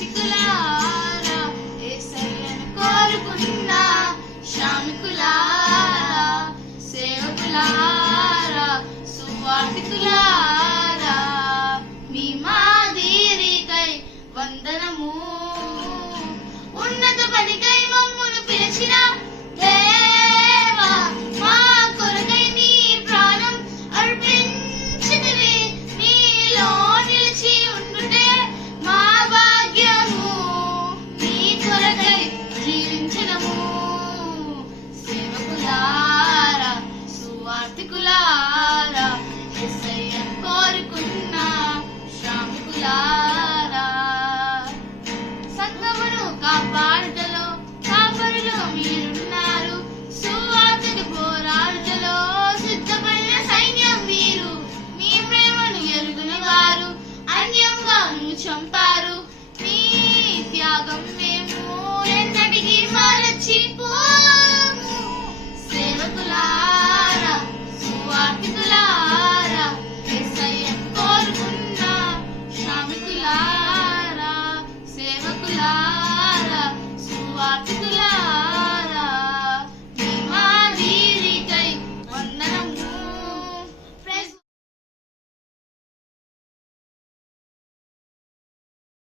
Particular warahmatullahi